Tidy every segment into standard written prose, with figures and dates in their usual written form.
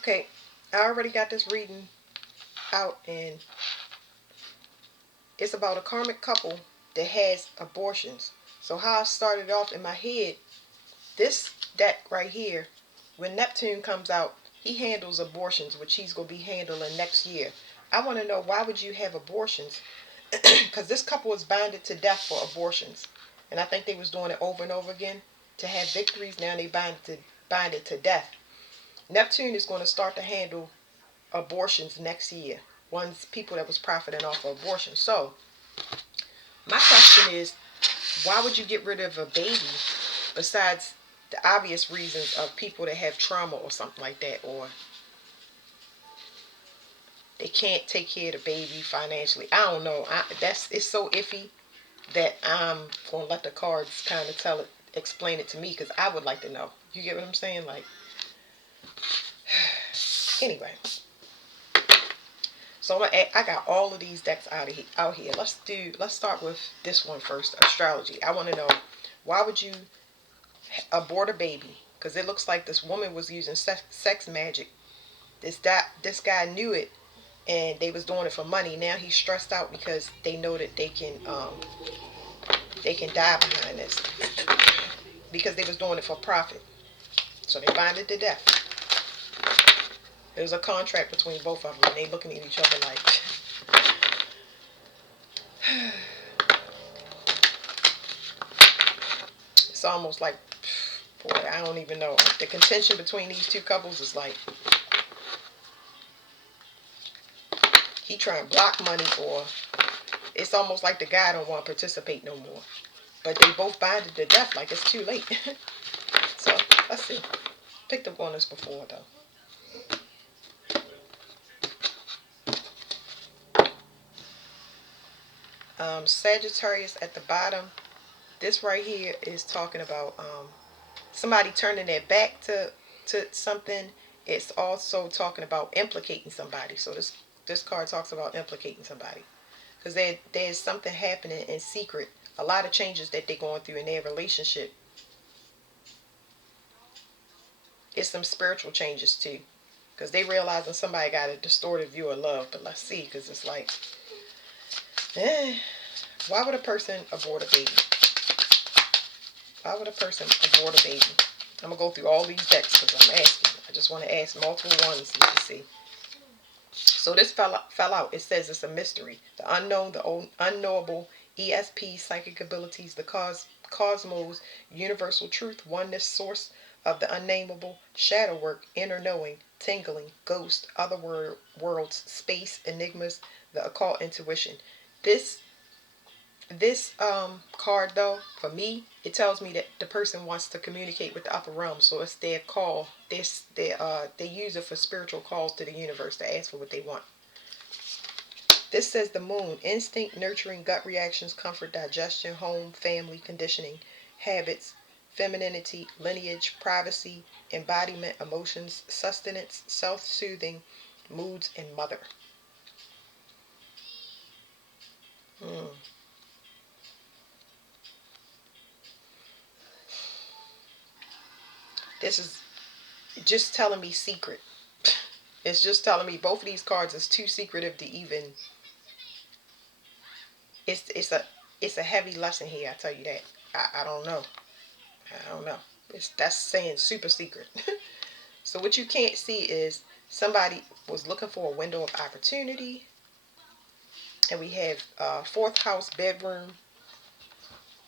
Okay, I already got this reading out, and it's about a karmic couple that has abortions. So how I started off in my head, this deck right here, when Neptune comes out, he handles abortions, which he's going to be handling next year. I want to know, why would you have abortions? Because this couple was binded to death for abortions. And I think they was doing it over and over again to have victories. Now they bind it to death. Neptune is going to start to handle abortions next year. One's people that was profiting off of abortion. So my question is, why would you get rid of a baby besides the obvious reasons of people that have trauma or something like that, or they can't take care of the baby financially? I don't know. It's so iffy that I'm gonna let the cards kind of explain it to me, because I would like to know. You get what I'm saying? Like, anyway. So I got all of these decks out here. Let's start with this one first. Astrology. I want to know, why would you abort a baby? Because it looks like this woman was using sex magic. This guy knew it, and they was doing it for money. Now he's stressed out because they know that they can die behind this because they was doing it for profit. So they bind it to death. There's a contract between both of them, and they looking at each other like, it's almost like, boy, I don't even know. The contention between these two couples is like, he trying to block money, or it's almost like the guy don't want to participate no more. But they both binded to death, like it's too late. So let's see. Picked up on this before though. Sagittarius at the bottom. This right here is talking about somebody turning their back to something. It's also talking about implicating somebody. So this card talks about implicating somebody, because there's something happening in secret. A lot of changes that they're going through in their relationship. It's some spiritual changes too, because they realizing somebody got a distorted view of love. But let's see, because it's like, eh, why would a person abort a baby? Why would a person abort a baby? I'm going to go through all these decks because I'm asking. I just want to ask multiple ones to see. So this fell out. It says it's a mystery. The unknown, the unknowable, ESP, psychic abilities, the cosmos, universal truth, oneness, source of the unnameable, shadow work, inner knowing, tingling, ghost, other worlds, space, enigmas, the occult, intuition. This card though, for me, it tells me that the person wants to communicate with the upper realm. So it's their call. They use it for spiritual calls to the universe to ask for what they want. This says the moon: instinct, nurturing, gut reactions, comfort, digestion, home, family, conditioning, habits, femininity, lineage, privacy, embodiment, emotions, sustenance, self-soothing, moods, and mother. Hmm. This is just telling me secret. It's just telling me both of these cards is too secretive to even. It's a heavy lesson here. I tell you that. I don't know. I don't know. That's saying super secret. So what you can't see is somebody was looking for a window of opportunity, and we have fourth house bedroom.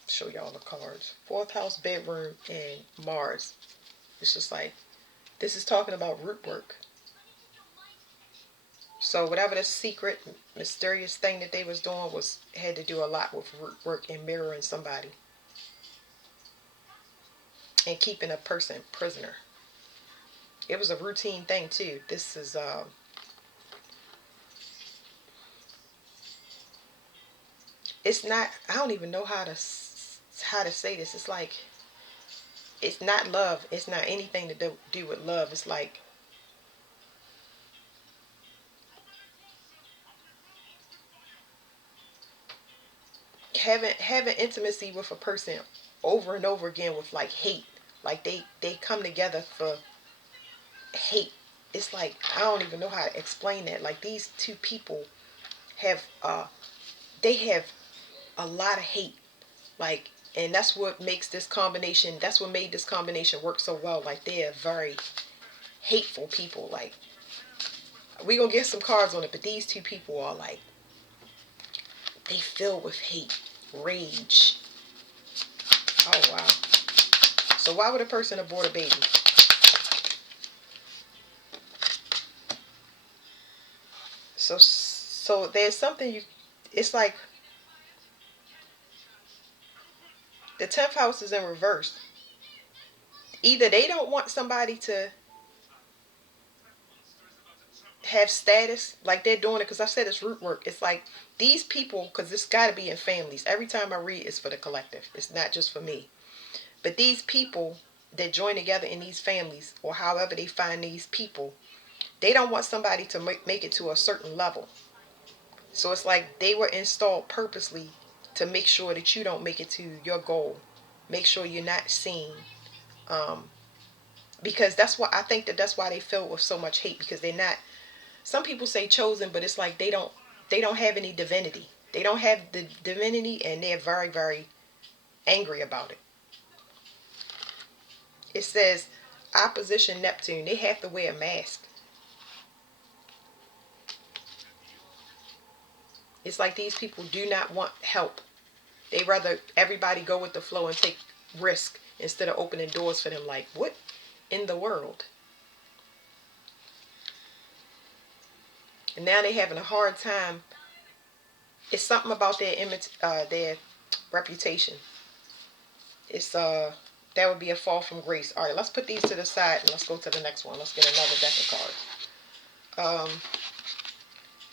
Show y'all the cards. Fourth house bedroom and Mars. It's just like, this is talking about root work. So whatever the secret, mysterious thing that they was doing had to do a lot with root work and mirroring somebody and keeping a person prisoner. It was a routine thing too. This is it's not. I don't even know how to say this. It's like, it's not love. It's not anything to do with love. It's like having intimacy with a person over and over again with like hate. Like they come together for hate. it's like, I don't even know how to explain that. Like, these two people have they have a lot of hate. Like, and that's what makes this combination, that's what made this combination work so well. Like, they're very hateful people. Like, we gonna get some cards on it, but these two people are like, they filled with hate, rage. Oh wow. So why would a person abort a baby? So there's something you, it's like the 10th house is in reverse. Either they don't want somebody to have status, like they're doing it, because I said it's root work. It's like these people, because it's got to be in families. Every time I read, it's for the collective. It's not just for me. But these people that join together in these families, or however they find these people, they don't want somebody to make it to a certain level. So it's like they were installed purposely to make sure that you don't make it to your goal. Make sure you're not seen. Um, because that's why I think that that's why they filled with so much hate, because they're not, some people say chosen, but it's like they don't have any divinity. They don't have the divinity, and they're very, very angry about it. It says opposition Neptune. They have to wear a mask. It's like these people do not want help. They rather everybody go with the flow and take risk instead of opening doors for them. Like, what in the world? And now they're having a hard time. It's something about their image, their reputation. It's that would be a fall from grace. All right, let's put these to the side and let's go to the next one. Let's get another deck of cards.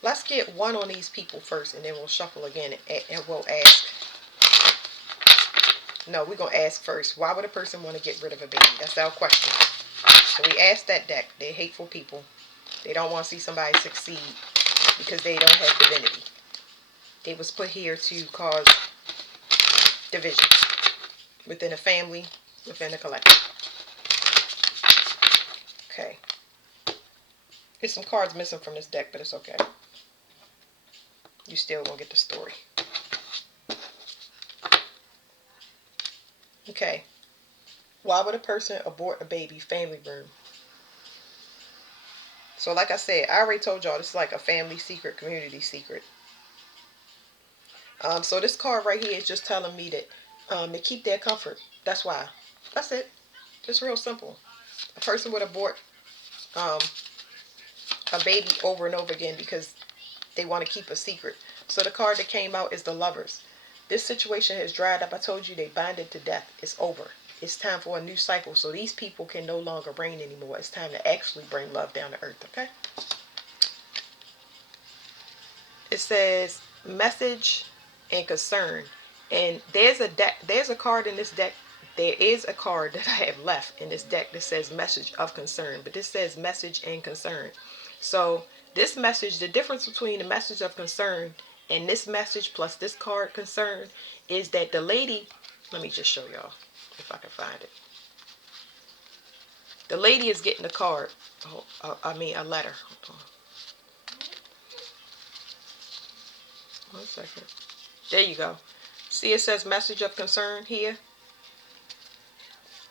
Let's get one on these people first, and then we'll shuffle again, and we'll ask. No, we're gonna ask first. Why would a person want to get rid of a baby? That's our question. So we asked that deck. They're hateful people. They don't want to see somebody succeed because they don't have divinity. They was put here to cause division within a family, within a collective. Okay. There's some cards missing from this deck, but it's okay. You still gonna get the story. Okay. Why would a person abort a baby? Family room. So like I said, I already told y'all this is like a family secret, community secret. So this card right here is just telling me that they keep their comfort. That's why. That's it. Just real simple. A person would abort um, a baby over and over again because they want to keep a secret. So the card that came out is the Lovers. This situation has dried up. I told you they bonded to death. It's over. It's time for a new cycle. So these people can no longer reign anymore. It's time to actually bring love down to earth. Okay. It says message and concern. And there's a card in this deck. There is a card that I have left in this deck that says message of concern, but this says message and concern. So this message, the difference between the message of concern and this message plus this card concern is that the lady, let me just show y'all if I can find it. The lady is getting a card. I mean a letter. Hold on. 1 second. There you go. See, it says message of concern here.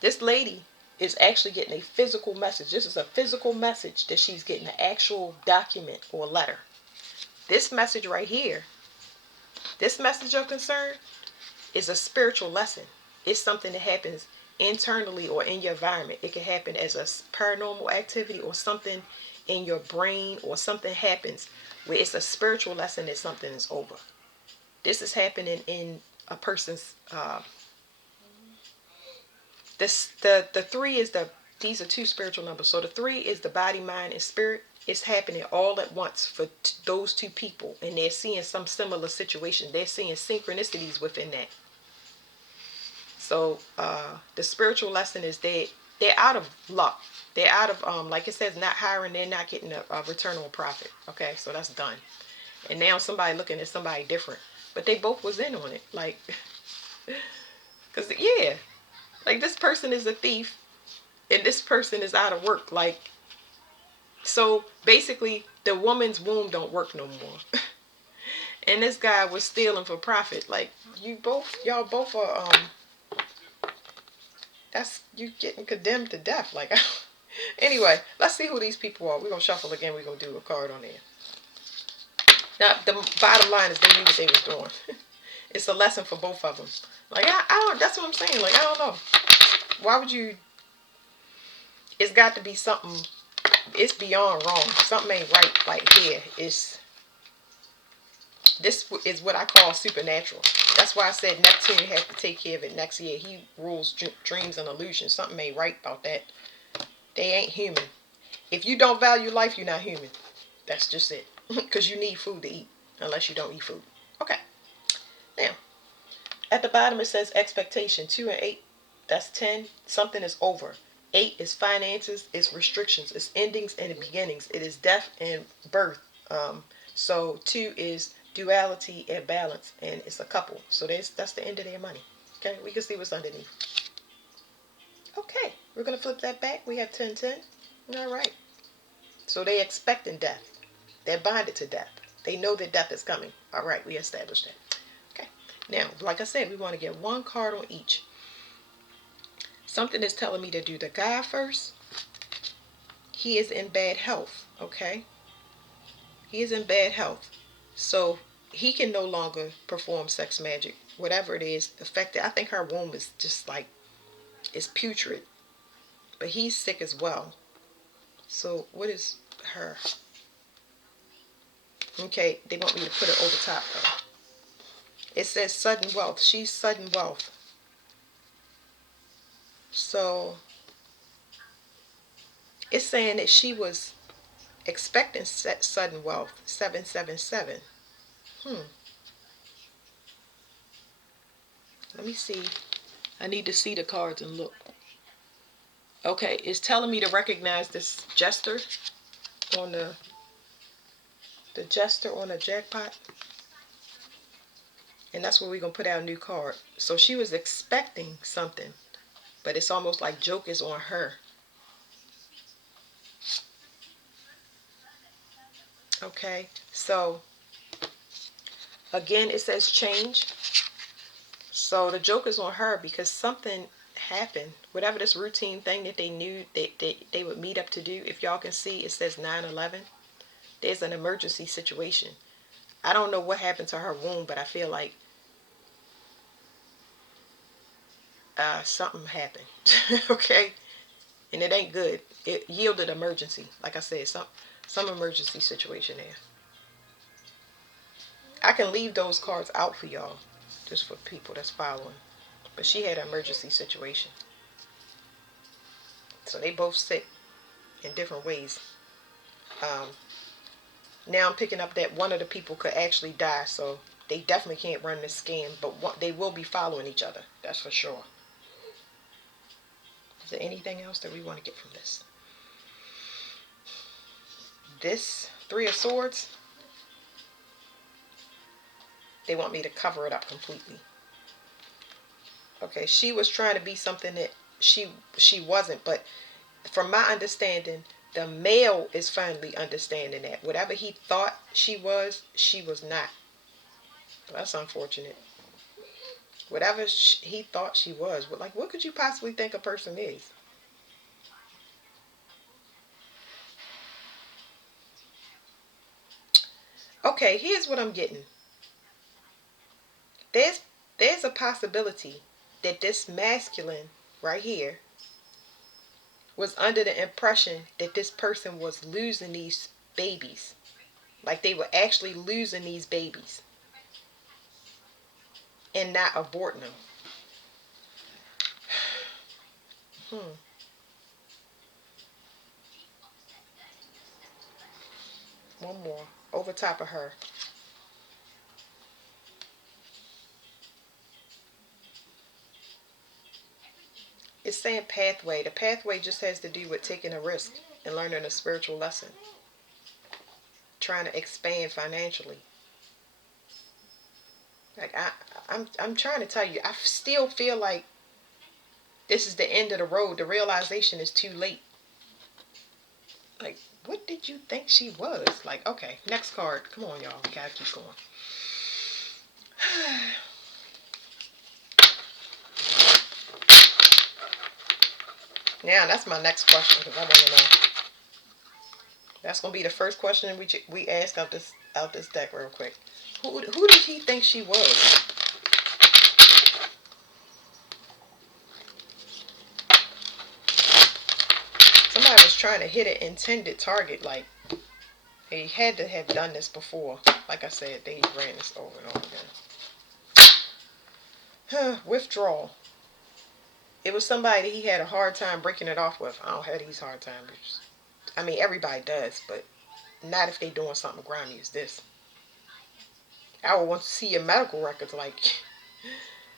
This lady is actually getting a physical message. This is a physical message that she's getting, an actual document or letter. This message right here, this message of concern is a spiritual lesson. It's something that happens internally or in your environment. It can happen as a paranormal activity or something in your brain, or something happens where it's a spiritual lesson that something is over. This is happening in a person's the three is these are two spiritual numbers. So the 3 is the body, mind, and spirit. It's happening all at once for those two people, and they're seeing some similar situation. They're seeing synchronicities within that. So the spiritual lesson is they're out of luck. They're out of like it says, not hiring. They're not getting a return on profit. Okay, so that's done. And now somebody looking at somebody different, but they both was in on it. Like, cause yeah, like this person is a thief, and this person is out of work. Like, So basically, the woman's womb don't work no more. And this guy was stealing for profit. Like, y'all both are, that's, you getting condemned to death. Like, anyway, let's see who these people are. We're going to shuffle again. We're going to do a card on there. Now, the bottom line is they knew what they was doing. It's a lesson for both of them. Like, I don't, that's what I'm saying. Like, I don't know. Why would you, it's got to be something, it's beyond wrong. Something ain't right. Like, here, this is what I call supernatural. That's why I said Neptune has to take care of it next year. He rules dreams and illusions. Something ain't right about that. They ain't human. If you don't value life, you're not human. That's just it. Because you need food to eat. Unless you don't eat food. Okay. Now, at the bottom it says expectation. 2 and 8. That's 10. Something is over. 8 is finances. It's restrictions. It's endings and beginnings. It is death and birth. So 2 is duality and balance. And it's a couple. So that's the end of their money. Okay. We can see what's underneath. Okay. We're going to flip that back. We have 10, 10. All right. So they expecting death. They're bonded to death. They know that death is coming. All right, we established that. Okay. Now, like I said, we want to get one card on each. Something is telling me to do the guy first. He is in bad health. Okay. He is in bad health. So he can no longer perform sex magic. Whatever it is affected. I think her womb is just like, it's putrid. But he's sick as well. So what is her? Okay, they want me to put it over top though. It says sudden wealth. She's sudden wealth. So it's saying that she was expecting sudden wealth. 777. Let me see. I need to see the cards and look. Okay, it's telling me to recognize this jester on the jester on the jackpot. And that's where we're going to put our new card. So she was expecting something, but it's almost like joke is on her. Okay, so again, it says change. So the joke is on her because something happened. Whatever this routine thing that they knew they would meet up to do. If y'all can see, it says 9/11. There's an emergency situation. I don't know what happened to her womb, but I feel like something happened. Okay, and it ain't good. It yielded emergency. Like I said, some emergency situation there. I can leave those cards out for y'all, just for people that's following. But she had an emergency situation. So they both sick in different ways. Now I'm picking up that one of the people could actually die. So they definitely can't run this scam. But they will be following each other. That's for sure. Is there anything else that we want to get from this? This 3 of Swords. They want me to cover it up completely. Okay, she was trying to be something that she wasn't. But from my understanding, the male is finally understanding that whatever he thought she was not. That's unfortunate. Whatever he thought she was, like, what could you possibly think a person is? Okay, here's what I'm getting. There's a possibility that this masculine right here was under the impression that this person was losing these babies. Like they were actually losing these babies and not aborting them. One more over top of her. It's saying pathway. The pathway just has to do with taking a risk and learning a spiritual lesson. Trying to expand financially. Like I'm trying to tell you, I still feel like this is the end of the road. The realization is too late. Like, What did you think she was? Like, okay, next card. Come on, y'all. We gotta keep going. Now, that's my next question because I want to know. That's gonna be the first question we ask out this deck real quick. Who did he think she was? Somebody was trying to hit an intended target. Like, they had to have done this before. Like I said, they ran this over and over again. Withdrawal. It was somebody that he had a hard time breaking it off with. I don't have these hard times. I mean, everybody does, but not if they doing something grimy as this. I would want to see your medical records. Like,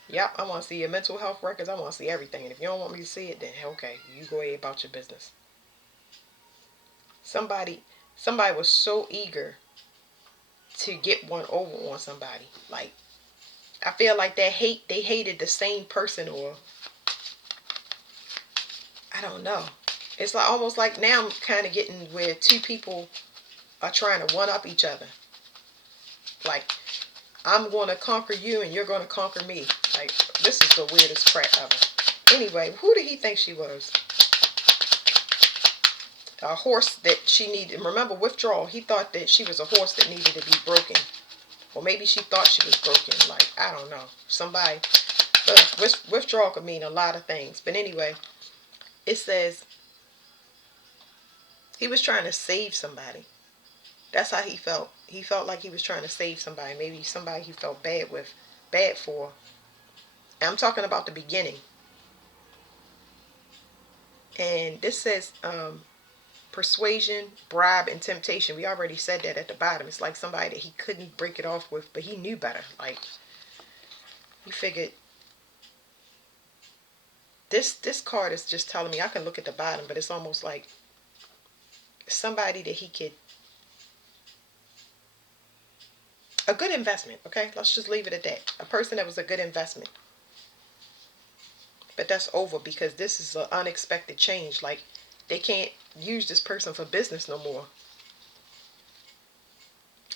yep, I want to see your mental health records. I want to see everything. And if you don't want me to see it, then okay, you go ahead about your business. Somebody was so eager to get one over on somebody. Like, I feel like they hated the same person, or I don't know. It's like almost like now I'm kind of getting where two people are trying to one up each other. Like, I'm going to conquer you and you're going to conquer me. Like, this is the weirdest crap ever. Anyway, who did he think she was? A horse that she needed. Remember, withdrawal. He thought that she was a horse that needed to be broken. Or maybe she thought she was broken. Like, I don't know. Somebody. Withdrawal could mean a lot of things. But anyway, it says he was trying to save somebody. That's how he felt. He felt like he was trying to save somebody. Maybe somebody he felt bad for. And I'm talking about the beginning. And this says persuasion, bribe, and temptation. We already said that at the bottom. It's like somebody that he couldn't break it off with, but he knew better. Like, he figured this card is just telling me, I can look at the bottom, but it's almost like somebody that he could, a good investment. Okay, let's just leave it at that. A person that was a good investment. But that's over because this is an unexpected change. Like, they can't use this person for business no more.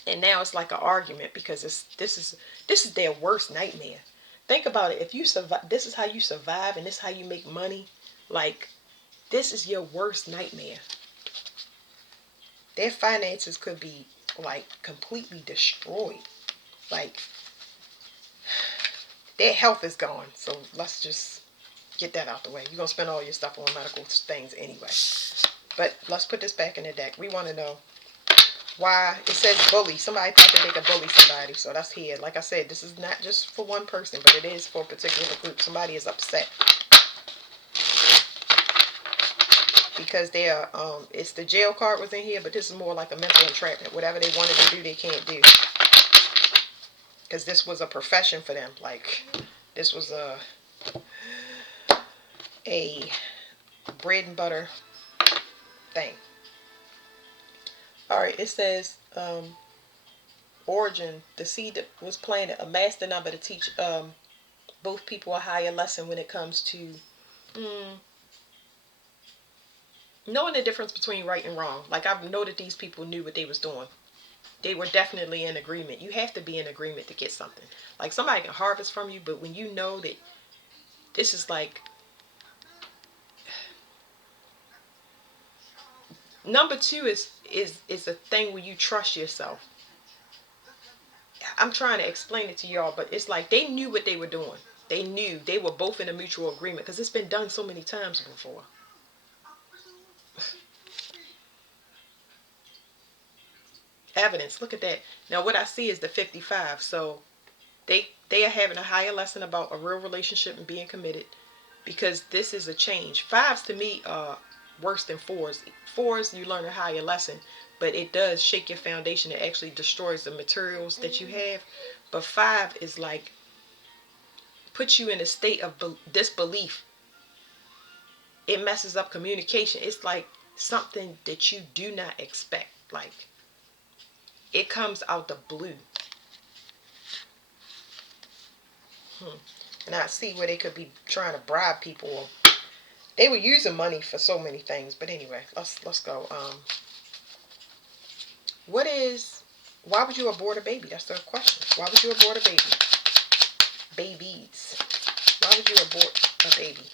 And now it's like an argument because this is their worst nightmare. Think about it. If you survive, this is how you survive and this is how you make money. Like, this is your worst nightmare. Their finances could be like completely destroyed. Like, their health is gone. So let's just get that out the way. You're going to spend all your stuff on medical things anyway. But let's put this back in the deck. We want to know why it says bully. Somebody thought that they could bully somebody. So that's here. Like I said, this is not just for one person, but it is for a particular group. Somebody is upset because they are, it's the jail card was in here, but this is more like a mental entrapment. Whatever they wanted to do, they can't do. Because this was a profession for them. Like, this was a bread and butter thing. Alright, it says, origin, the seed that was planted, a master number to teach both people a higher lesson when it comes to knowing the difference between right and wrong. Like, I know that these people knew what they was doing. They were definitely in agreement. You have to be in agreement to get something. Like, somebody can harvest from you, but when you know that this is like, number two is a thing where you trust yourself. I'm trying to explain it to y'all, but it's like they knew what they were doing. They knew. They were both in a mutual agreement because it's been done so many times before. Evidence. Look at that. Now, what I see is the 55. So they are having a higher lesson about a real relationship and being committed because this is a change. Fives to me are worse than fours. Fours, you learn a higher lesson, but it does shake your foundation. It actually destroys the materials that you have. But five is like, puts you in a state of disbelief. It messes up communication. It's like something that you do not expect. Like, it comes out the blue. And I see where they could be trying to bribe people. They were using money for so many things. But anyway, let's go. why would you abort a baby? That's the question. Why would you abort a baby? Babies. Why would you abort a baby?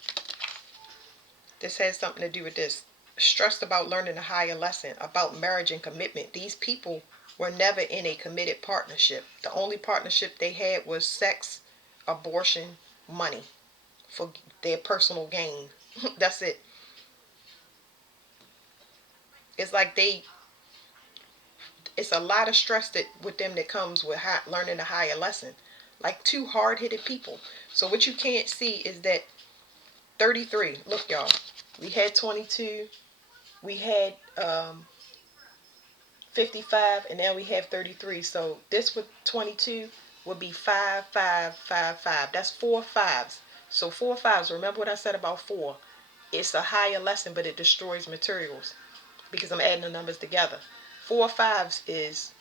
This has something to do with this. Stressed about learning a higher lesson about marriage and commitment. These people were never in a committed partnership. The only partnership they had was sex, abortion, money for their personal gain. That's it. It's like it's a lot of stress that with them that comes with learning a higher lesson. Like two hard-headed people. So what you can't see is that 33. Look, y'all. We had 22. We had 55, and now we have 33. So this with 22 would be 5, 5, 5, 5. That's 4 fives. So 4 fives. Remember what I said about 4? It's a higher lesson, but it destroys materials because I'm adding the numbers together. 4 fives is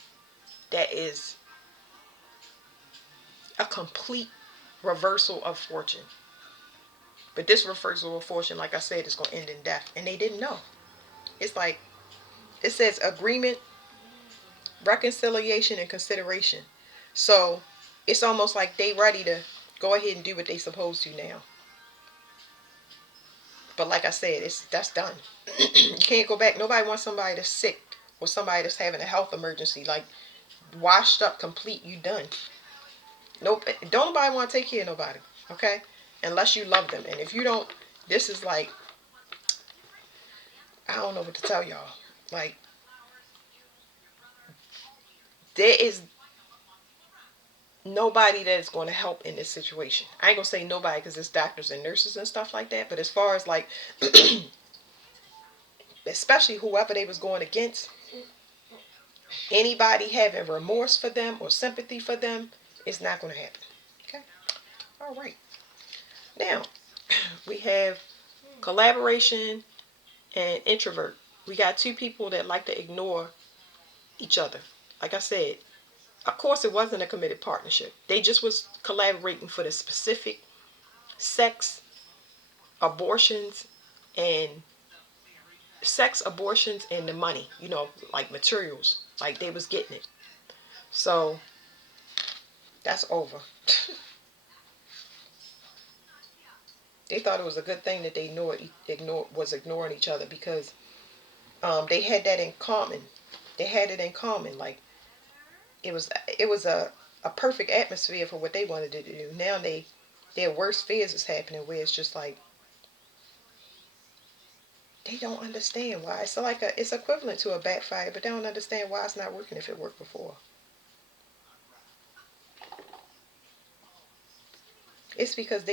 a complete reversal of fortune. But this reversal of fortune, like I said, is going to end in death. And they didn't know. It's like, it says agreement, reconciliation, and consideration. So it's almost like they ready to go ahead and do what they supposed to now. But like I said, that's done. You can't go back. Nobody wants somebody that's sick or somebody that's having a health emergency. Like washed up, complete, you done. Nope. Don't nobody want to take care of nobody. Okay? Unless you love them. And if you don't, this is like, I don't know what to tell y'all. Like, there is nobody that is going to help in this situation. I ain't going to say nobody because it's doctors and nurses and stuff like that. But as far as like, especially whoever they was going against, anybody having remorse for them or sympathy for them, it's not going to happen. Okay? All right. Now, we have collaboration and introvert. We got two people that like to ignore each other. Like I said, of course it wasn't a committed partnership. They just was collaborating for the specific sex, abortions, and the money, like materials. Like they was getting it. So that's over. They thought it was a good thing that they was ignoring each other because they had that in common. They had it in common. Like it was a perfect atmosphere for what they wanted to do. Now their worst fears is happening where it's just like they don't understand why. It's like it's equivalent to a backfire, but they don't understand why it's not working if it worked before. It's because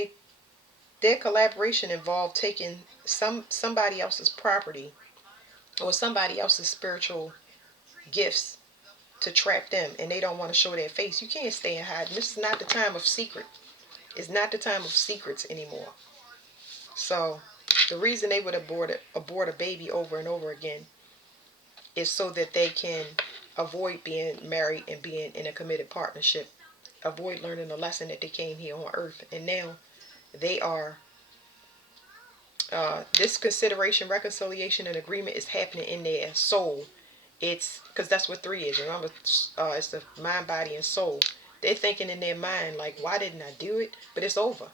their collaboration involved taking somebody else's property or somebody else's spiritual gifts to trap them, and they don't want to show their face. You can't stay and hide. This is not the time of secret. It's not the time of secrets anymore. So the reason they would abort a baby over and over again is so that they can avoid being married and being in a committed partnership, avoid learning the lesson that they came here on earth. And now they are, this consideration, reconciliation, and agreement is happening in their soul. It's because that's what 3 is. Remember, it's the mind, body, and soul. They're thinking in their mind like, why didn't I do it? But it's over.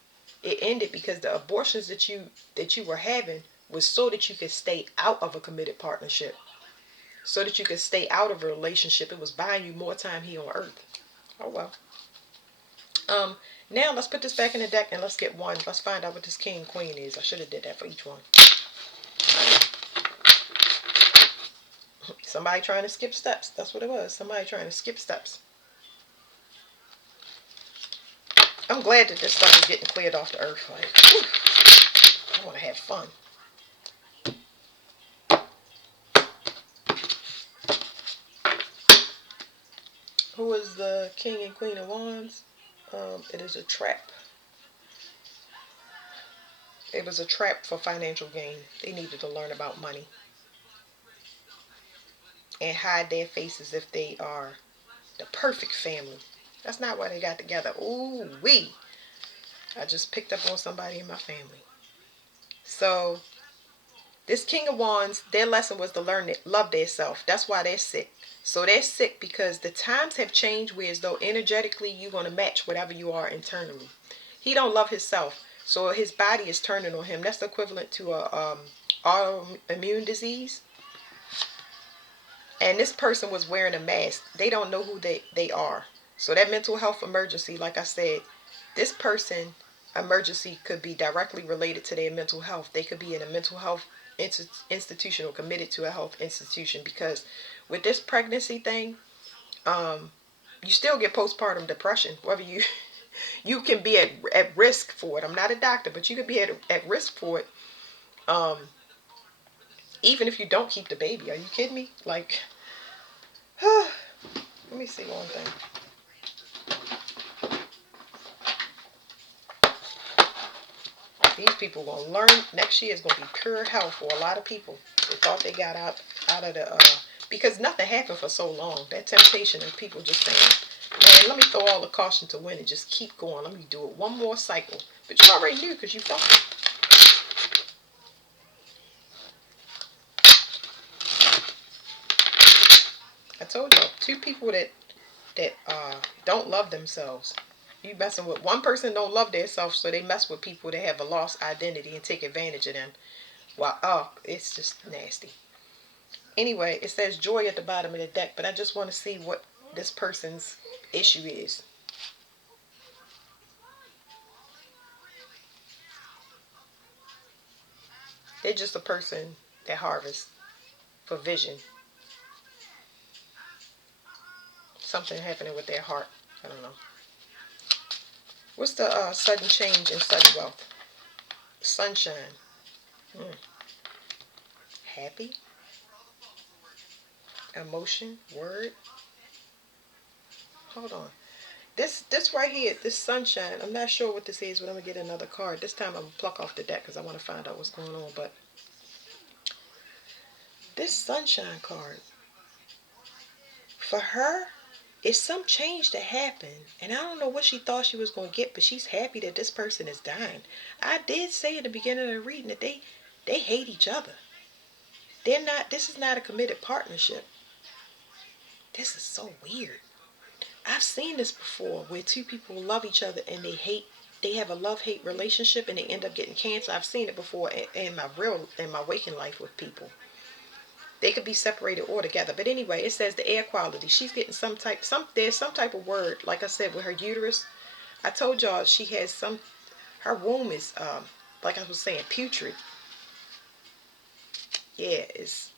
It ended because the abortions that you were having was so that you could stay out of a committed partnership, so that you could stay out of a relationship. It was buying you more time here on earth. Oh well. Now let's put this back in the deck and let's get one. Let's find out what this king and queen is. I should have did that for each one. Somebody trying to skip steps. That's what it was. Somebody trying to skip steps. I'm glad that this stuff is getting cleared off the earth. Like, whew, I want to have fun. Who is the king and queen of wands? It is a trap. It was a trap for financial gain. They needed to learn about money and hide their faces if they are the perfect family. That's not why they got together. Ooh wee. I just picked up on somebody in my family. So This King of Wands, their lesson was to learn to love their self. That's why they're sick. So they're sick because the times have changed where as though energetically you're going to match whatever you are internally. He don't love himself. So his body is turning on him. That's the equivalent to a autoimmune disease. And this person was wearing a mask. They don't know who they are. So that mental health emergency, like I said, this person emergency could be directly related to their mental health. They could be in a mental health institution or committed to a health institution, because with this pregnancy thing, you still get postpartum depression. Whether you can be at risk for it. I'm not a doctor, but you could be at risk for it. Um, Even if you don't keep the baby. Are you kidding me? Like, let me see one thing. These people gonna learn. Next year is gonna be pure hell for a lot of people. They thought they got out of the because nothing happened for so long. That temptation of people just saying, man, let me throw all the caution to wind and just keep going. Let me do it one more cycle. But you already knew because you felt it. I told y'all, two people that don't love themselves. You messing with one person don't love themselves, so they mess with people that have a lost identity and take advantage of them. Wow, oh, it's just nasty. Anyway, it says joy at the bottom of the deck, but I just want to see what this person's issue is. They're just a person that harvests for vision. Something happening with their heart. I don't know. What's the sudden change in sudden wealth? Sunshine. Hmm. Happy. Emotion. Word. Hold on. This right here, this sunshine. I'm not sure what this is, but I'm gonna get another card. This time I'm gonna pluck off the deck because I want to find out what's going on. But this sunshine card, for her, it's some change that happened, and I don't know what she thought she was going to get, but she's happy that this person is dying. I did say at the beginning of the reading that they hate each other. They're not. This is not a committed partnership. This is so weird. I've seen this before where two people love each other and they hate. They have a love-hate relationship and they end up getting cancer. I've seen it before in my waking life with people. They could be separated or together. But anyway, it says the air quality. She's getting there's some type of word, like I said, with her uterus. I told y'all she has her womb is, like I was saying, putrid. Yeah, it's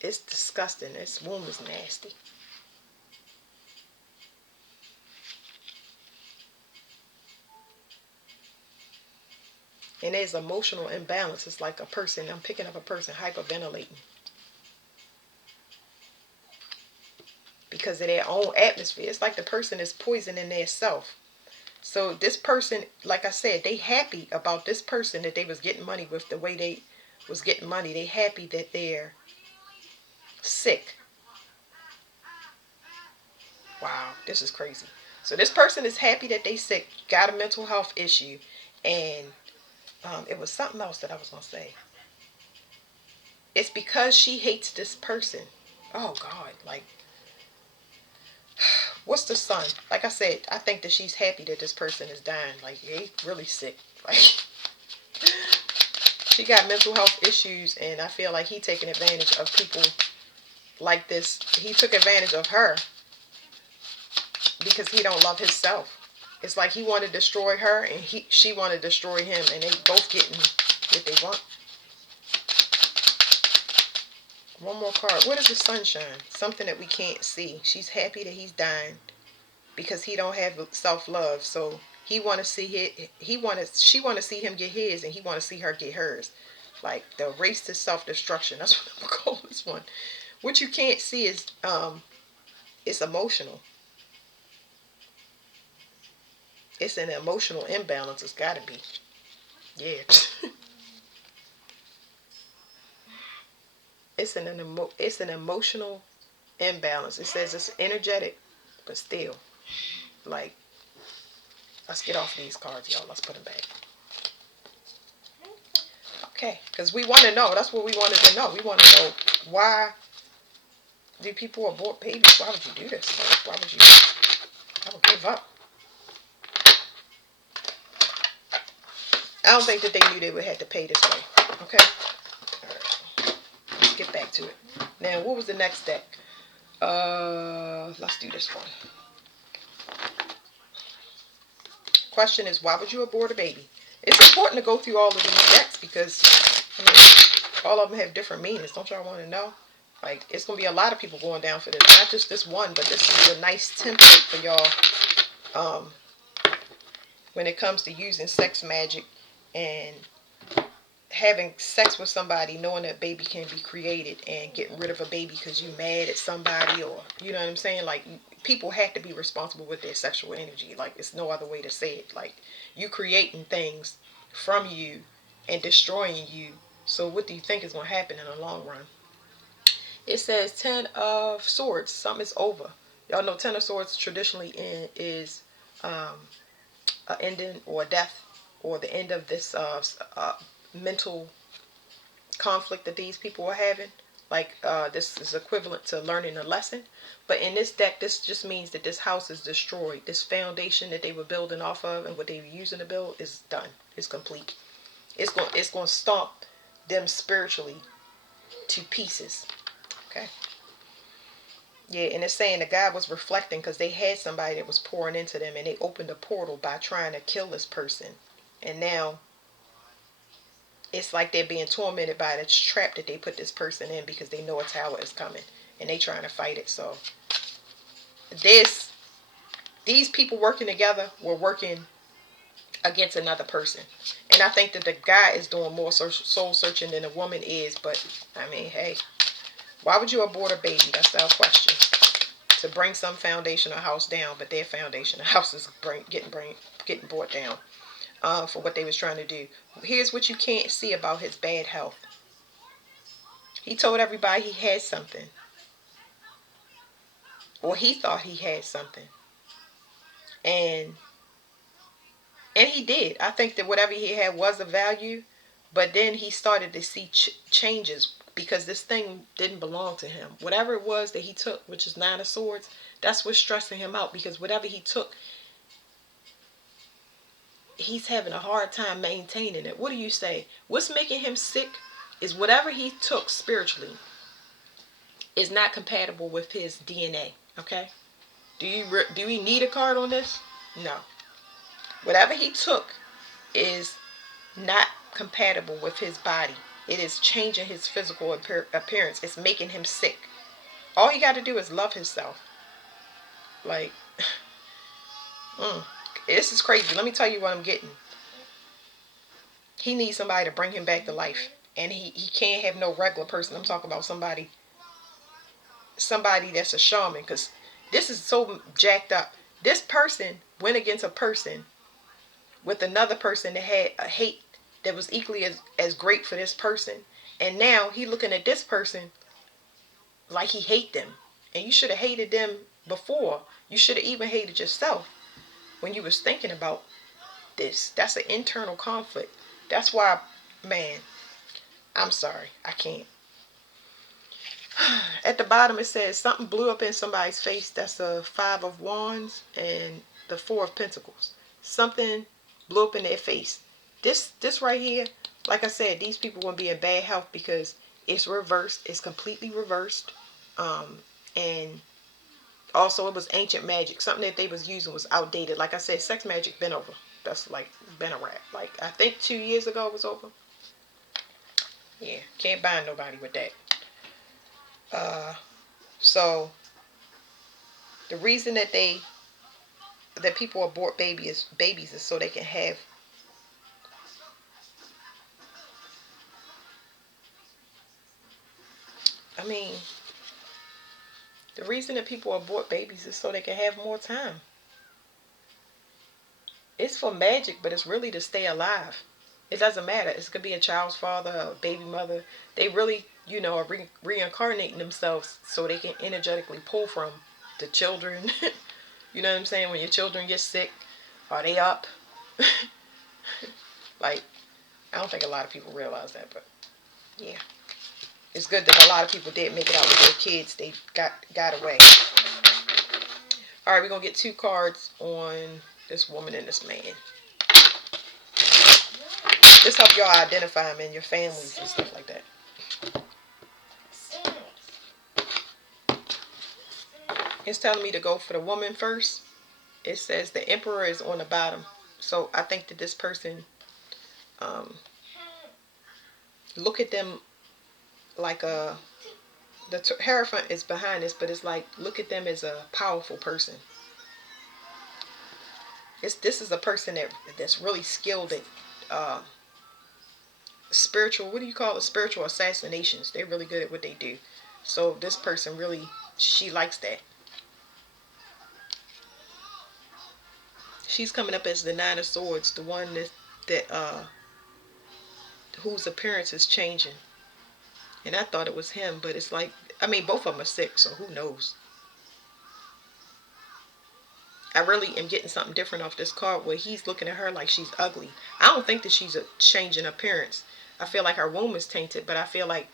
disgusting. This womb is nasty. And there's emotional imbalance. It's like I'm picking up a person hyperventilating because of their own atmosphere. It's like the person is poisoning their self. So this person, like I said, they happy about this person that they was getting money with, the way they was getting money. They happy that they're sick. Wow, this is crazy. So this person is happy that they sick, got a mental health issue, and it was something else that I was gonna say. It's because she hates this person. Oh God, like, what's the sun? Like I said, I think that she's happy that this person is dying. Like, he's really sick. Like, she got mental health issues, and I feel like he taking advantage of people like this. He took advantage of her because he don't love himself. It's like he want to destroy her, and she want to destroy him, and they both getting what they want. One more card. What is the sunshine? Something that we can't see. She's happy that he's dying because he don't have self-love. So he want to see she want to see him get his, and he want to see her get hers. Like the race to self-destruction. That's what I'm gonna call this one. What you can't see is it's emotional. It's an emotional imbalance. It's got to be. Yeah. It's an emotional imbalance. It says it's energetic, but still, like, let's get off these cards, y'all. Let's put them back. Okay, because we want to know. That's what we wanted to know. We want to know, why do people abort babies? Why would you do this? Like, why would you? I would give up. I don't think that they knew they would have to pay this way. Okay. All right. Let's get back to it. Now, what was the next deck? Let's do this one. Question is, why would you abort a baby? It's important to go through all of these decks because, I mean, all of them have different meanings. Don't y'all want to know? Like, it's going to be a lot of people going down for this. Not just this one, but this is a nice template for y'all when it comes to using sex magic and having sex with somebody, knowing that baby can be created, and getting rid of a baby because you mad at somebody, or you know what I'm saying. Like, people have to be responsible with their sexual energy. Like, it's no other way to say it. Like, you creating things from you and destroying you. So what do you think is going to happen in the long run? It says 10 of swords. Something is over. Y'all know 10 of swords traditionally is an ending or a death, or the end of this mental conflict that these people are having. Like, this is equivalent to learning a lesson. But in this deck, this just means that this house is destroyed. This foundation that they were building off of and what they were using to build is done. It's complete. It's going to stomp them spiritually to pieces. Okay. Yeah, and it's saying the guy was reflecting because they had somebody that was pouring into them, and they opened a portal by trying to kill this person. And now it's like they're being tormented by this trap that they put this person in because they know a tower is coming and they trying to fight it. So these people working together were working against another person. And I think that the guy is doing more soul searching than the woman is. But I mean, hey, why would you abort a baby? That's our question. To bring some foundation or house down, but their foundation or house is getting brought down for what they was trying to do. Here's what you can't see about his bad health. He told everybody he had something, or he thought he had something, and he did. I think that whatever he had was of value, but then he started to see changes because this thing didn't belong to him. Whatever it was that he took, which is 9 of swords, that's what's stressing him out, because whatever he took, he's having a hard time maintaining it. What do you say? What's making him sick is whatever he took spiritually is not compatible with his DNA. Okay? Do we need a card on this? No. Whatever he took is not compatible with his body. It is changing his physical appearance. It's making him sick. All he got to do is love himself. Like, this is crazy. Let me tell you what I'm getting. He needs somebody to bring him back to life. And he can't have no regular person. I'm talking about somebody that's a shaman, because this is so jacked up. This person went against a person with another person that had a hate that was equally as great for this person. And now he looking at this person like he hate them. And you should have hated them before. You should have even hated yourself when you was thinking about this. That's an internal conflict. That's why, man, I'm sorry. I can't. At the bottom it says something blew up in somebody's face. That's a 5 of wands and the 4 of pentacles. Something blew up in their face. This right here, like I said, these people going to be in bad health because it's reversed. It's completely reversed. And also it was ancient magic. Something that they was using was outdated. Like I said, sex magic been over. That's like been a wrap. Like, I think 2 years ago it was over. Yeah, can't bind nobody with that. So the reason that people abort babies is so they can have, I mean, the reason that people abort babies is so they can have more time. It's for magic, but it's really to stay alive. It doesn't matter. It could be a child's father, a baby mother. They really, are reincarnating themselves so they can energetically pull from the children. You know what I'm saying? When your children get sick, are they up? Like, I don't think a lot of people realize that, but yeah. It's good that a lot of people did make it out with their kids. They got away. All right, we're going to get 2 cards on this woman and this man. This help y'all identify them in your families and stuff like that. It's telling me to go for the woman first. It says the emperor is on the bottom. So I think that this person, look at them like the Hierophant is behind this, but it's like, look at them as a powerful person. This is a person that's really skilled at spiritual, what do you call it? Spiritual assassinations. They're really good at what they do. So this person really, she likes that. She's coming up as the 9 of Swords, the one that whose appearance is changing. And I thought it was him, but it's like, I mean, both of them are sick, so who knows? I really am getting something different off this card where he's looking at her like she's ugly. I don't think that she's a change in appearance. I feel like her womb is tainted, but I feel like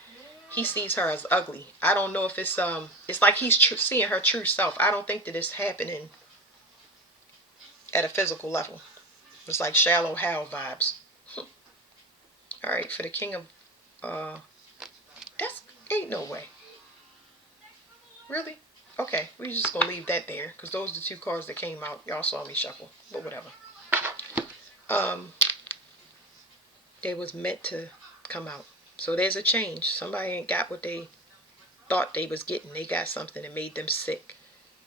he sees her as ugly. I don't know if it's like he's seeing her true self. I don't think that it's happening at a physical level. It's like shallow Hal vibes. All right, for the King of, that's, ain't no way. Really? Okay, we're just going to leave that there because those are the 2 cards that came out. Y'all saw me shuffle, but whatever. They was meant to come out. So there's a change. Somebody ain't got what they thought they was getting. They got something that made them sick.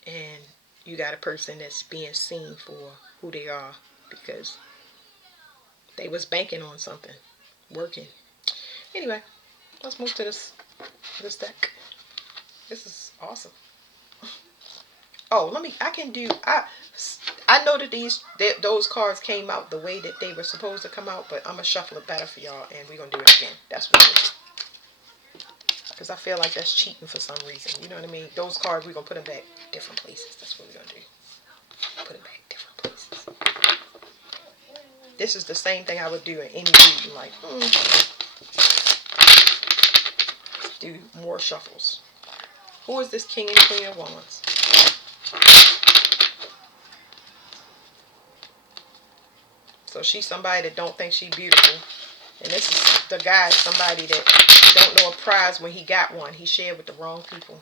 And you got a person that's being seen for who they are because they was banking on something, working. Anyway, let's move to this deck. This is awesome. Oh, I know that those cards came out the way that they were supposed to come out, but I'm going to shuffle it better for y'all, and we're going to do it again. That's what it is. Because I feel like that's cheating for some reason. You know what I mean? Those cards, we're going to put them back different places. That's what we're going to do. Put them back different places. This is the same thing I would do in any reading. Like, do more shuffles. Who is this King and Queen of Wands? So she's somebody that don't think she's beautiful. And this is the guy, somebody that don't know a prize when he got one. He shared with the wrong people.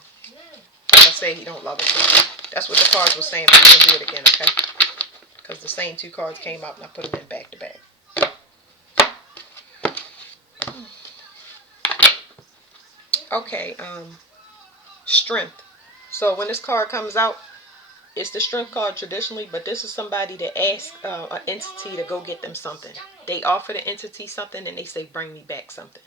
Like I say, he don't love it. That's what the cards were saying, but we're going to do it again, okay? Because the same 2 cards came out and I put them in back to back. Okay, strength. So when this card comes out, it's the strength card traditionally, but this is somebody that asks an entity to go get them something. They offer the entity something and they say, bring me back something.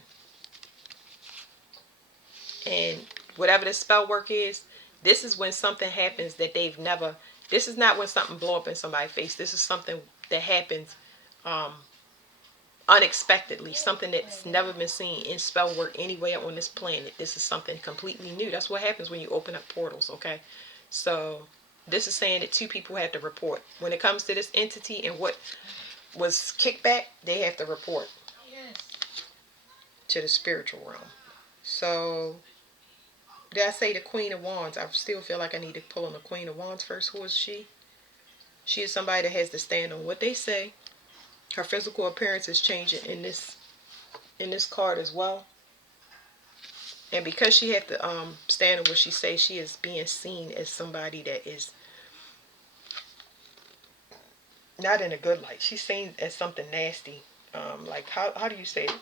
And whatever the spell work is, this is when something happens that they've never, this is not when something blow up in somebody's face. This is something that happens unexpectedly, something that's never been seen in spell work anywhere on this planet. This is something completely new. That's what happens when you open up portals, okay? So this is saying that 2 people have to report. When it comes to this entity and what was kicked back, they have to report to the spiritual realm. So did I say the Queen of Wands? I still feel like I need to pull on the Queen of Wands first. Who is she? She is somebody that has to stand on what they say. Her physical appearance is changing in this card as well. And because she had to stand on what she says, she is being seen as somebody that is not in a good light. She's seen as something nasty. Like, how do you say it?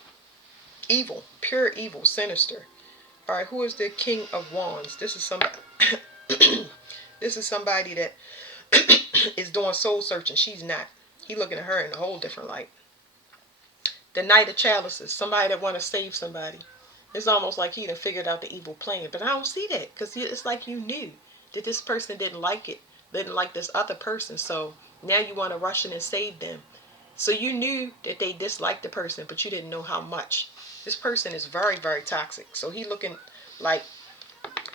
Evil. Pure evil. Sinister. Alright, who is the King of Wands? This is somebody this is somebody that is doing soul searching. She's not. He looking at her in a whole different light. The Knight of Chalices. Somebody that want to save somebody. It's almost like he done figured out the evil plan. But I don't see that. Because it's like you knew that this person didn't like it. Didn't like this other person. So now you want to rush in and save them. So you knew that they disliked the person, but you didn't know how much. This person is very, very toxic. So he looking like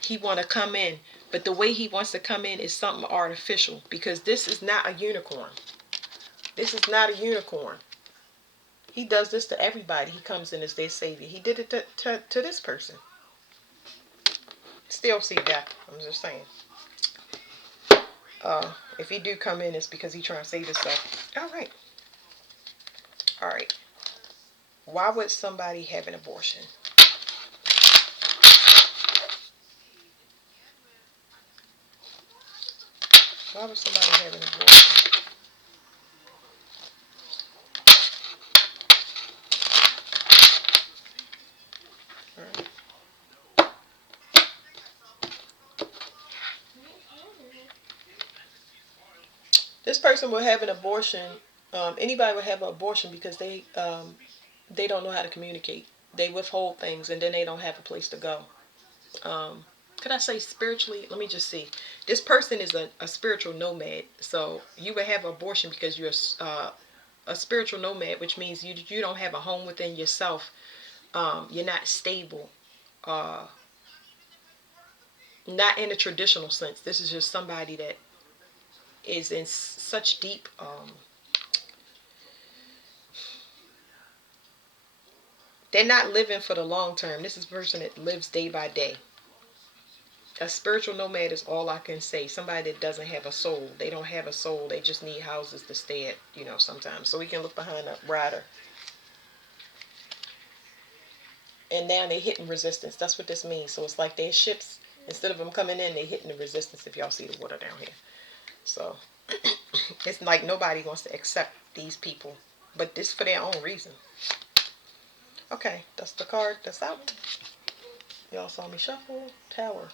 he want to come in. But the way he wants to come in is something artificial. Because this is not a unicorn. This is not a unicorn. He does this to everybody. He comes in as their savior. He did it to this person. Still see death. I'm just saying. If he do come in, it's because he trying to save himself. All right. All right. Why would somebody have an abortion? Why would somebody have an abortion? All right. This person will have an abortion. Anybody would have an abortion because they don't know how to communicate. They withhold things and then they don't have a place to go. Um, could I say spiritually? Let me just see. This person is a spiritual nomad. So you would have an abortion because you're a spiritual nomad, which means you don't have a home within yourself. You're not stable. Uh, Not in a traditional sense. This is just somebody that is in such deep they're not living for the long term. This is a person that lives day by day. A spiritual nomad is all I can say. Somebody that doesn't have a soul. They don't have a soul. They just need houses to stay at, sometimes. So we can look behind a rider. And now they're hitting resistance. That's what this means. So it's like their ships, instead of them coming in, they're hitting the resistance if y'all see the water down here. So it's like nobody wants to accept these people. But this for their own reason. Okay, that's the card that's out. Y'all saw me shuffle. Tower.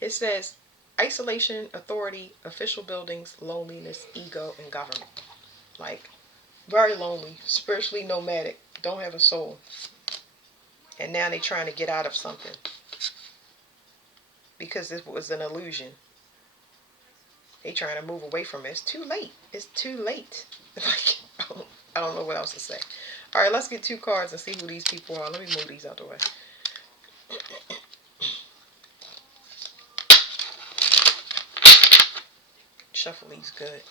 It says isolation, authority, official buildings, loneliness, ego, and government. Like, very lonely, spiritually nomadic, don't have a soul. And now they're trying to get out of something because it was an illusion. They trying to move away from it. It's too late. It's too late. Like, I don't know what else to say. All right, let's get 2 cards and see who these people are. Let me move these out the way. Shuffle these good.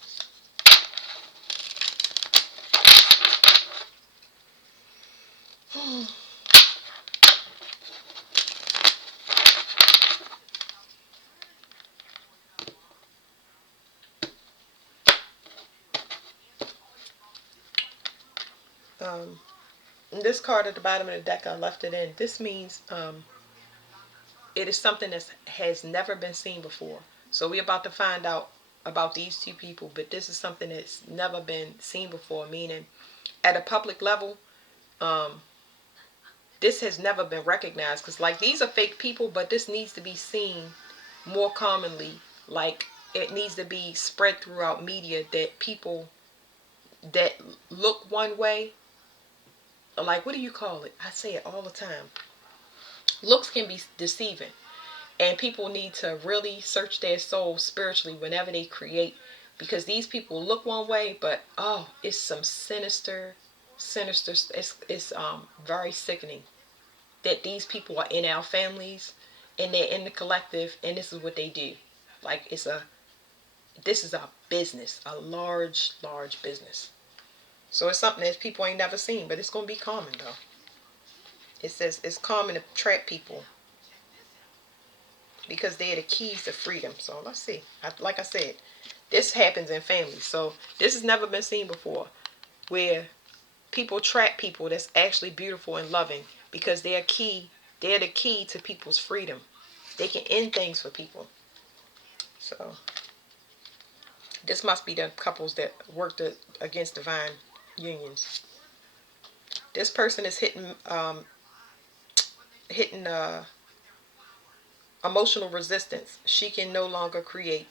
Um, this card at the bottom of the deck, I left it in. This means it is something that has never been seen before. So we're about to find out about these 2 people, but this is something that's never been seen before, meaning at a public level, um, this has never been recognized. Because, like, these are fake people, but this needs to be seen more commonly. Like, it needs to be spread throughout media that people that look one way, like, what do you call it? I say it all the time. Looks can be deceiving. And people need to really search their soul spiritually whenever they create. Because these people look one way, but, oh, it's some sinister, it's very sickening that these people are in our families and they're in the collective and this is what they do. Like, this is a business, a large business. So it's something that people ain't never seen, but it's going to be common though. It says it's common to trap people because they're the keys to freedom. So let's see. Like I said, this happens in families. So this has never been seen before, where people trap people that's actually beautiful and loving because they're the key to people's freedom. They can end things for people. So this must be the couples that worked against divine unions. This person is hitting emotional resistance. She can no longer create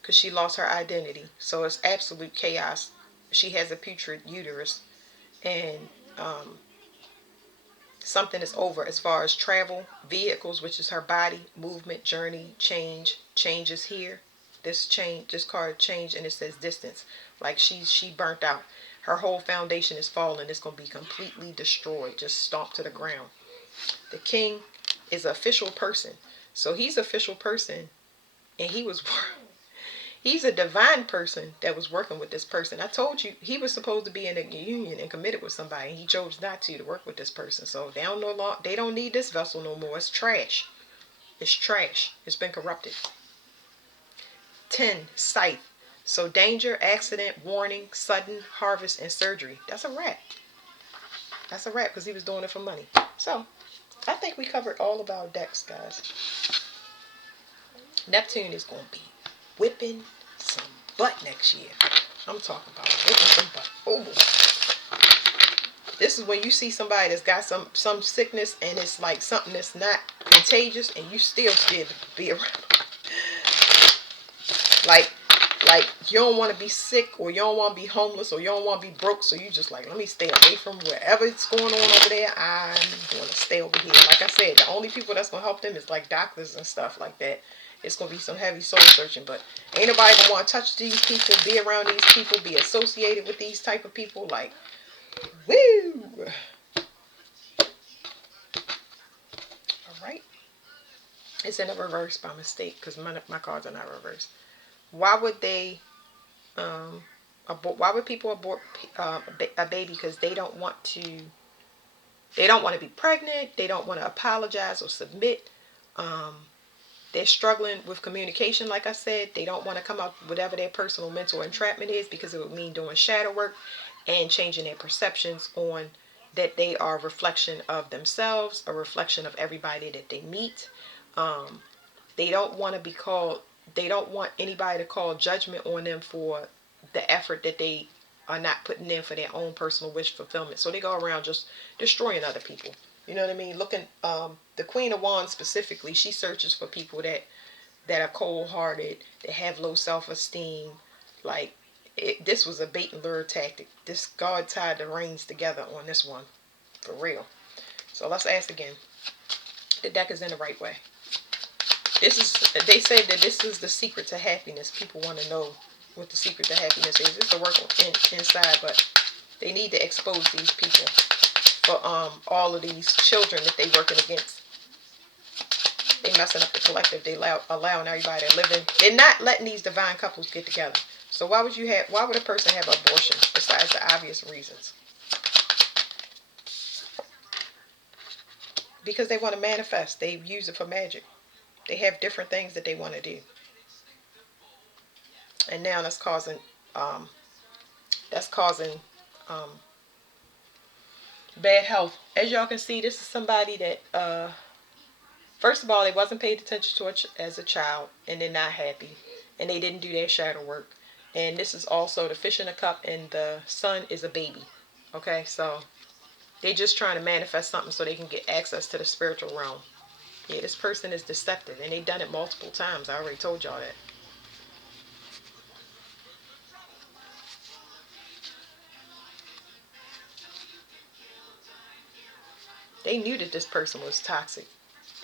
because she lost her identity. So it's absolute chaos. She has a putrid uterus, and something is over as far as travel, vehicles, which is her body, movement, journey, change is here. This card change, and it says distance. Like she burnt out. Her whole foundation is falling. It's gonna be completely destroyed, just stomped to the ground. The king is an official person, so he's an official person, and He's a divine person that was working with this person. I told you he was supposed to be in a union and committed with somebody. He chose not to work with this person. So they don't need this vessel no more. It's trash. It's trash. It's been corrupted. 10. Scythe. So danger, accident, warning, sudden, harvest, and surgery. That's a wrap. That's a wrap because he was doing it for money. So I think we covered all of our decks, guys. Neptune is going to be whipping some butt next year. I'm talking about whipping some butt. Oh, this is when you see somebody that's got some sickness and it's like something that's not contagious and you still scared to be around. Like you don't want to be sick, or you don't want to be homeless, or you don't want to be broke, so you just like, let me stay away from wherever it's going on over there. I'm going to stay over here. Like I said, the only people that's going to help them is like doctors and stuff like that. It's going to be some heavy soul searching, but ain't nobody going to want to touch these people, be around these people, be associated with these type of people. Like, woo! Alright. It's in a reverse by mistake because my cards are not reversed. Why would they why would people abort a baby? Because they don't want to be pregnant. They don't want to apologize or submit. They're struggling with communication. Like I said, they don't want to come out whatever their personal mental entrapment is, because it would mean doing shadow work and changing their perceptions on that they are a reflection of themselves, a reflection of everybody that they meet. They don't want to be called, they don't want anybody to call judgment on them for the effort that they are not putting in for their own personal wish fulfillment. So they go around just destroying other people. You know what I mean? Looking, the Queen of Wands specifically, she searches for people that are cold-hearted, that have low self-esteem. Like, this was a bait and lure tactic. This God tied the reins together on this one, for real. So let's ask again. The deck is in the right way. They say that this is the secret to happiness. People want to know what the secret to happiness is. It's a work inside, but they need to expose these people for all of these children that they working against. They messing up the collective. They allowing everybody to live in. They're not letting these divine couples get together. So why would a person have abortion besides the obvious reasons? Because they want to manifest. They use it for magic. They have different things that they want to do. And now that's causing bad health. As y'all can see, this is somebody that first of all, they wasn't paid attention to it as a child, and they're not happy, and they didn't do their shadow work. And this is also the fish in a cup, and the sun is a baby. Okay, so they just trying to manifest something so they can get access to the spiritual realm. Yeah, this person is deceptive, and they've done it multiple times. I already told y'all that. They knew that this person was toxic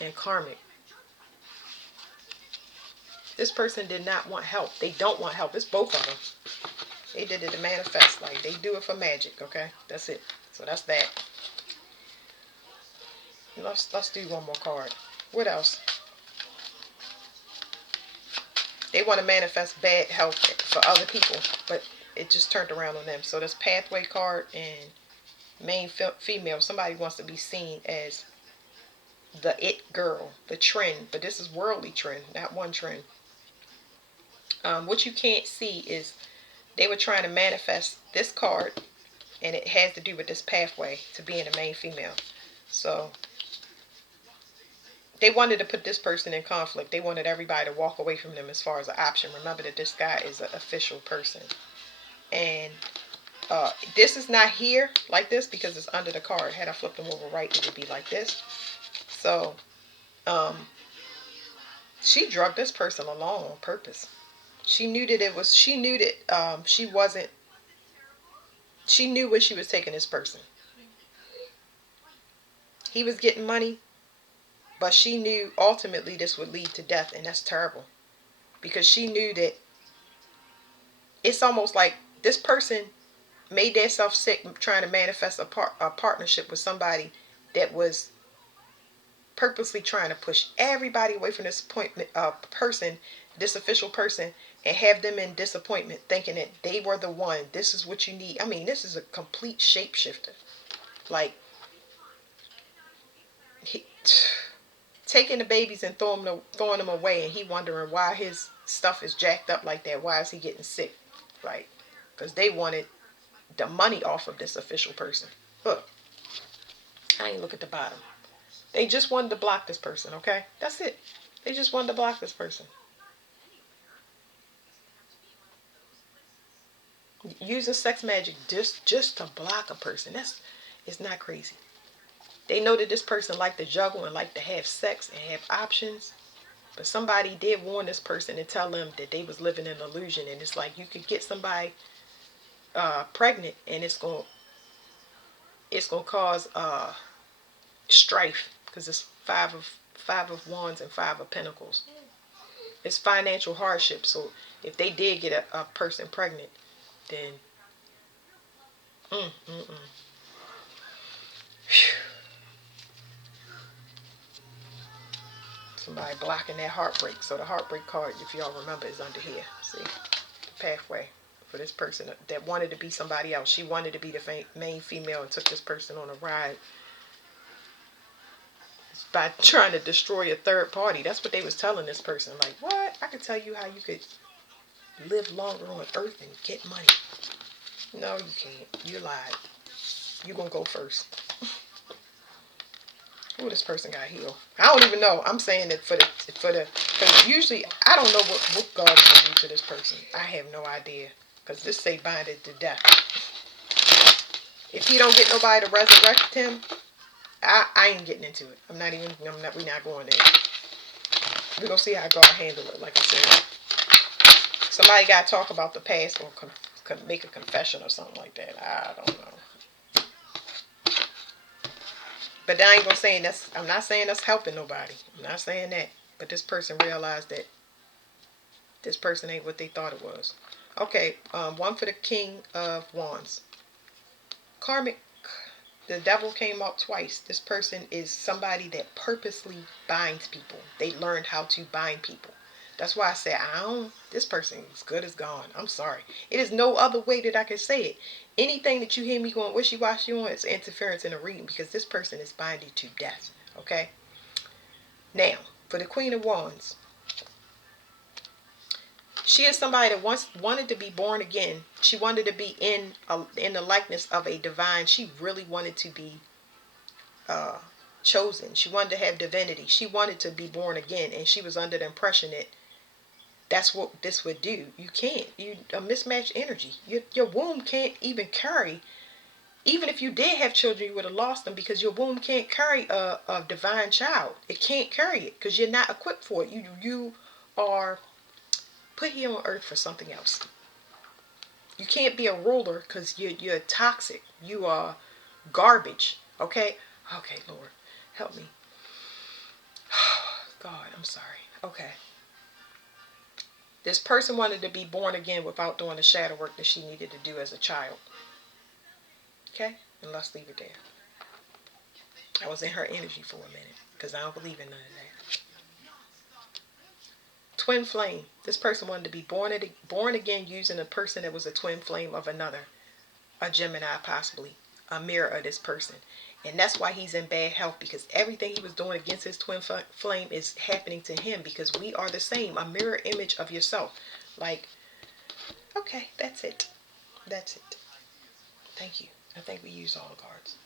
and karmic. This person did not want help. They don't want help. It's both of them. They did it to manifest. Like, they do it for magic, okay? That's it. So that's that. Let's do one more card. What else? They want to manifest bad health for other people, but it just turned around on them. So this pathway card and main female, somebody wants to be seen as the it girl, the trend, but this is worldly trend, not one trend. What you can't see is they were trying to manifest this card, and it has to do with this pathway to being a main female. So they wanted to put this person in conflict. They wanted everybody to walk away from them as far as an option. Remember that this guy is an official person. And this is not here like this because it's under the card. Had I flipped them over right, it would be like this. So she drugged this person along on purpose. She knew that she knew when she was taking this person. He was getting money, but she knew ultimately this would lead to death, and that's terrible. Because she knew that it's almost like this person made themselves sick trying to manifest a partnership with somebody that was purposely trying to push everybody away from this person, this official person, and have them in disappointment, thinking that they were the one. This is what you need. I mean, this is a complete shapeshifter. Like, he, taking the babies and throwing them away, and he wondering why his stuff is jacked up like that. Why is he getting sick? Like, because they wanted the money off of this official person. Look, I ain't look at the bottom. They just wanted to block this person, okay? That's it. They just wanted to block this person. Using sex magic just to block a person. It's not crazy. They know that this person liked to juggle and liked to have sex and have options. But somebody did warn this person and tell them that they was living in an illusion. And it's like you could get somebody pregnant, and it's gonna cause strife, because it's five of wands and five of pentacles. It's financial hardship. So if they did get a person pregnant, then mm, mm, mm. Somebody blocking that heartbreak. So the heartbreak card, if y'all remember, is under here. See, the pathway for this person that wanted to be somebody else. She wanted to be the main female and took this person on a ride by trying to destroy a third party. That's what they was telling this person. Like, what? I could tell you how you could live longer on earth and get money. No, you can't. You lied. You gonna go first. Oh, this person got healed. I don't even know. I'm saying that because usually I don't know what God is gonna do to this person. I have no idea, because this say binded to death. If he don't get nobody to resurrect him, I ain't getting into it. We're not going there. We're gonna see how God handle it. Like I said, somebody got to talk about the past or make a confession or something like that. I don't know. But I ain't gonna say that's. I'm not saying that's helping nobody. I'm not saying that. But this person realized that this person ain't what they thought it was. Okay, one for the King of Wands. Karmic. The devil came out twice. This person is somebody that purposely binds people. They learned how to bind people. That's why I say this person is good as gone. I'm sorry. It is no other way that I can say it. Anything that you hear me going wishy-washy on, it's interference in a reading, because this person is binded to death. Okay? Now, for the Queen of Wands. She is somebody that once wanted to be born again. She wanted to be in the likeness of a divine. She really wanted to be chosen. She wanted to have divinity. She wanted to be born again, and she was under the impression that that's what this would do. You can't. A mismatched energy. Your womb can't even carry. Even if you did have children, you would have lost them, because your womb can't carry a divine child. It can't carry it because you're not equipped for it. You are put here on earth for something else. You can't be a ruler because you're toxic. You are garbage. Okay? Okay, Lord. Help me. God, I'm sorry. Okay. This person wanted to be born again without doing the shadow work that she needed to do as a child. Okay? And let's leave it there. I was in her energy for a minute, because I don't believe in none of that. Twin flame. This person wanted to be born again using a person that was a twin flame of another. A Gemini, possibly. A mirror of this person. And that's why he's in bad health, because everything he was doing against his twin flame is happening to him, because we are the same. A mirror image of yourself. Like, okay, that's it. That's it. Thank you. I think we used all the cards.